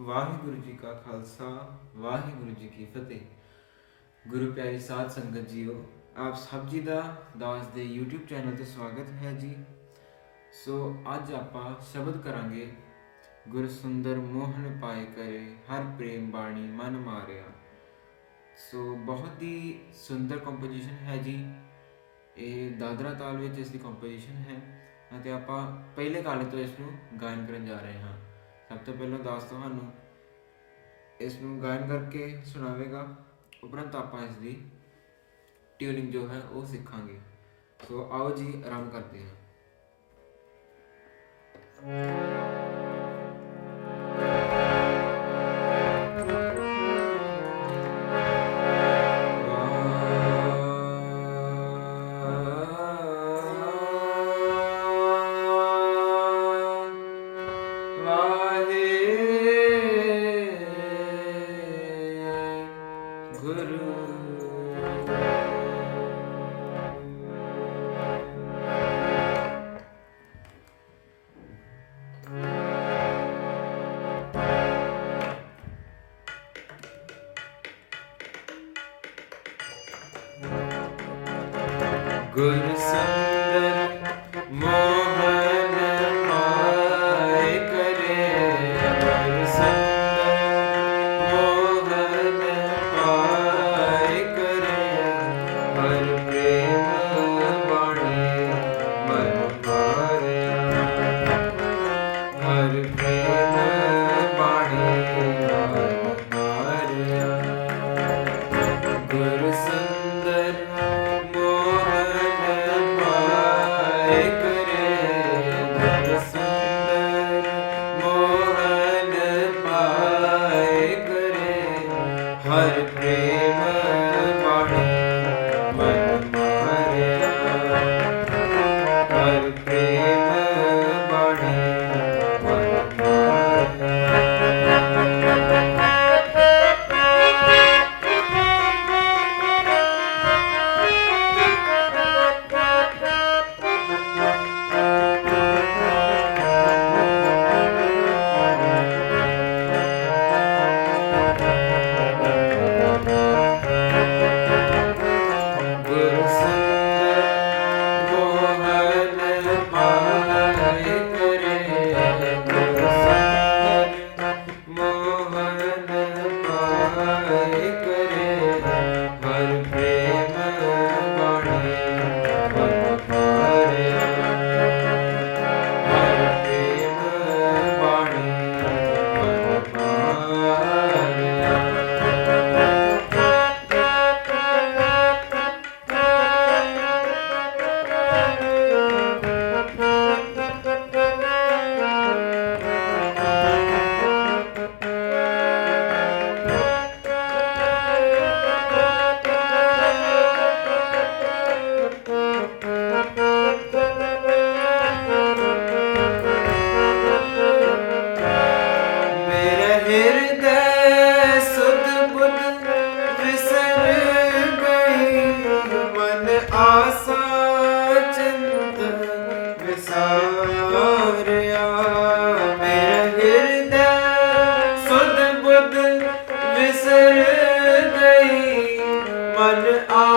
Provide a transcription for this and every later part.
ਵਾਹਿਗੁਰੂ ਜੀ ਕਾ ਖਾਲਸਾ, ਵਾਹਿਗੁਰੂ ਜੀ ਕੀ ਫਤਿਹ। ਗੁਰੂ ਪਿਆਰੀ ਸਾਧ ਸੰਗਤ ਜੀਓ, ਆਪ ਸਭ ਜੀ ਦਾ ਦਾਸ ਦੇ YouTube ਚੈਨਲ ਤੇ ਸਵਾਗਤ ਹੈ ਜੀ। ਸੋ ਅੱਜ ਆਪਾਂ ਸ਼ਬਦ ਕਰਾਂਗੇ, ਗੁਰ ਸੁੰਦਰ ਮੋਹਨ ਪਾਏ ਕਰੇ, ਹਰ ਪ੍ਰੇਮ ਬਾਣੀ ਮਨ ਮਾਰਿਆ। ਸੋ ਬਹੁਤ ਹੀ ਸੁੰਦਰ ਕੰਪੋਜੀਸ਼ਨ ਹੈ ਜੀ। ਇਹ ਦਾਦਰਾ ਤਾਲ ਵਿੱਚ ਇਸ ਦੀ ਕੰਪੋਜੀਸ਼ਨ ਹੈ, ਅਤੇ ਆਪਾਂ ਪਹਿਲੇ ਕਾਲੇ ਤੋਂ ਇਸ ਨੂੰ ਗਾਇਨ ਕਰਨ ਜਾ ਰਹੇ ਹਾਂ। ਸਭ ਤੋਂ ਪਹਿਲਾਂ ਦਾਸ ਤੁਹਾਨੂੰ ਇਸ ਨੂੰ ਗਾਇਨ ਕਰਕੇ ਸੁਣਾਵੇਗਾ, ਉਪਰੰਤ ਆਪਾਂ ਇਸ ਦੀ ਟਿਊਨਿੰਗ ਜੋ ਹੈ ਉਹ ਸਿੱਖਾਂਗੇ। ਸੋ ਆਓ ਜੀ ਆਰਾਮ ਕਰਦੇ ਹਾਂ। like one.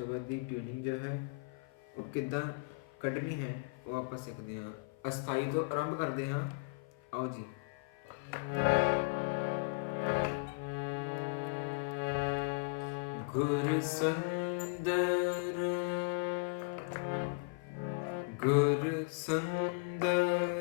ਸ਼ਬਦ ਦੀ ਟਿਊਨਿੰਗ ਜੋ ਹੈ, ਉਹ ਕਿੱਦਾਂ ਕੱਢਣੀ ਹੈ, ਉਹ ਆਪਾਂ ਸਿੱਖਦੇ ਹਾਂ। ਅਸਥਾਈ ਤੋਂ ਆਰੰਭ ਕਰਦੇ ਹਾਂ। ਆਓ ਜੀ। ਗੁਰ ਸੰਦਰ ਗੁਰ ਸੰਦਰ।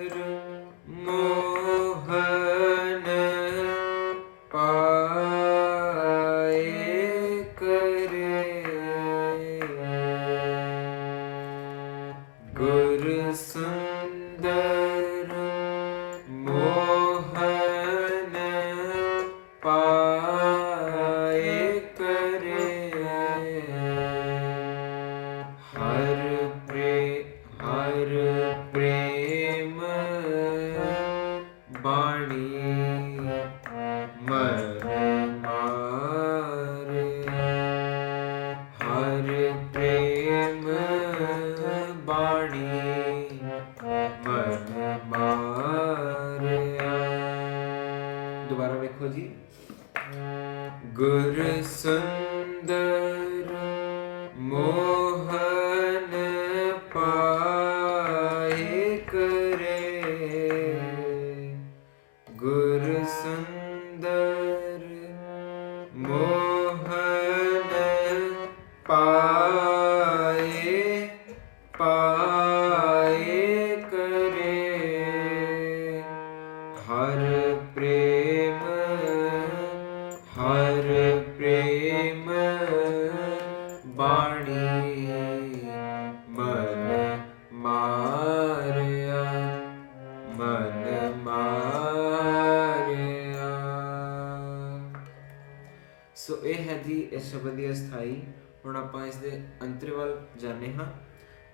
Guru Sundar Mor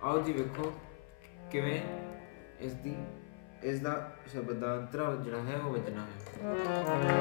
ਆਓ ਜੀ ਵੇਖੋ ਕਿਵੇਂ ਇਸ ਦੀ ਇਸ ਦਾ ਸ਼ਬਦਾਂਤਰ ਜਿਹੜਾ ਹੈ ਉਹ ਵਜਣਾ ਹੈ।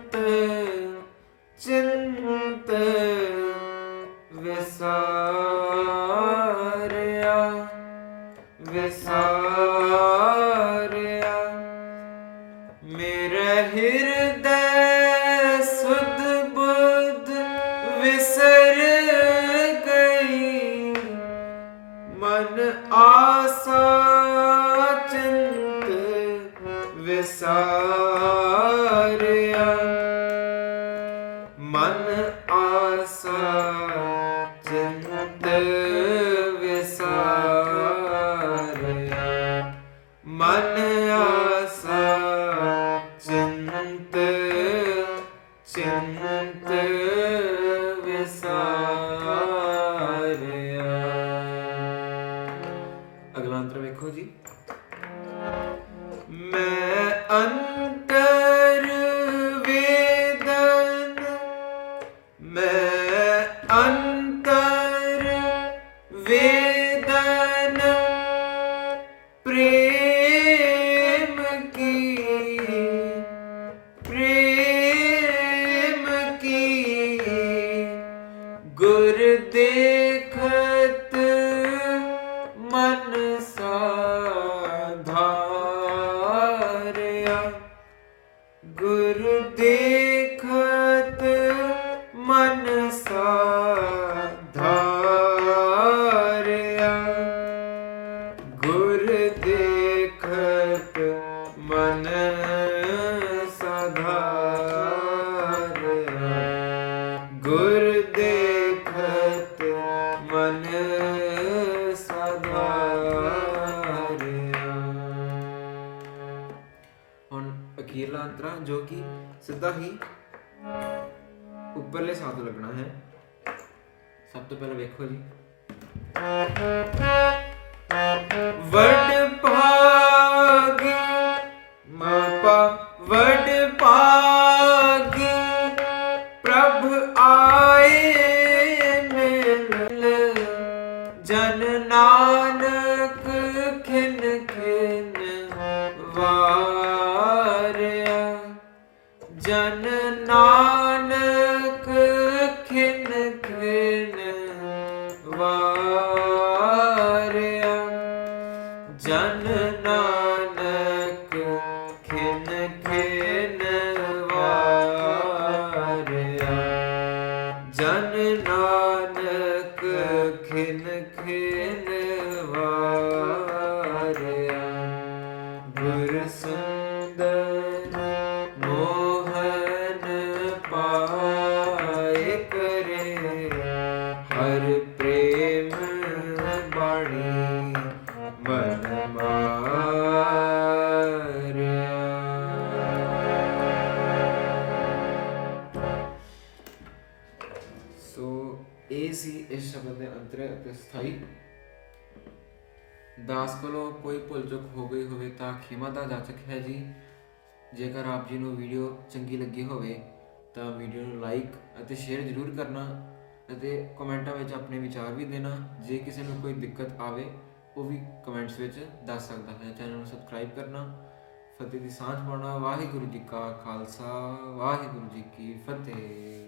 thing. ਅਖੀਰਲਾ ਅੰਤਰਾ, ਜੋ ਕਿ ਸਿੱਧਾ ਹੀ ਉੱਪਰਲੇ ਸਾਹ ਤੋਂ ਲੱਗਣਾ ਹੈ। ਸਭ ਤੋਂ ਪਹਿਲਾਂ ਵੇਖੋ ਜੀ। ਵਡ ਖਿਨ ਸ਼ਬਦ ਦੇ ਅੰਤਰੇ ਅਤੇ ਸਥਾਈ। ਦਾਸ ਕੋਲੋਂ ਕੋਈ ਭੁੱਲ ਚੁੱਕ ਹੋ ਗਈ ਹੋਵੇ ਤਾਂ ਖਿਮਾ ਦਾ ਜਾਚਕ ਹੈ ਜੀ। ਜੇਕਰ ਆਪ ਜੀ ਨੂੰ ਵੀਡੀਓ ਚੰਗੀ ਲੱਗੀ ਹੋਵੇ ਤਾਂ ਵੀਡੀਓ ਨੂੰ ਲਾਈਕ ਅਤੇ ਸ਼ੇਅਰ ਜ਼ਰੂਰ ਕਰਨਾ ਅਤੇ ਕਮੈਂਟਾਂ ਵਿੱਚ ਆਪਣੇ ਵਿਚਾਰ ਵੀ ਦੇਣਾ। ਜੇ ਕਿਸੇ ਨੂੰ ਕੋਈ ਦਿੱਕਤ ਆਵੇ, ਉਹ ਵੀ ਕਮੈਂਟਸ ਵਿੱਚ ਦੱਸ ਸਕਦਾ ਹੈ। ਚੈਨਲ ਨੂੰ ਸਬਸਕ੍ਰਾਈਬ ਕਰਨਾ। ਫਤਿਹ ਦੀ ਸਾਂਝ ਪਾਉਣਾ। ਵਾਹਿਗੁਰੂ ਜੀ ਕਾ ਖਾਲਸਾ। ਵਾਹਿਗੁਰੂ ਜੀ ਕੀ ਫਤਿਹ।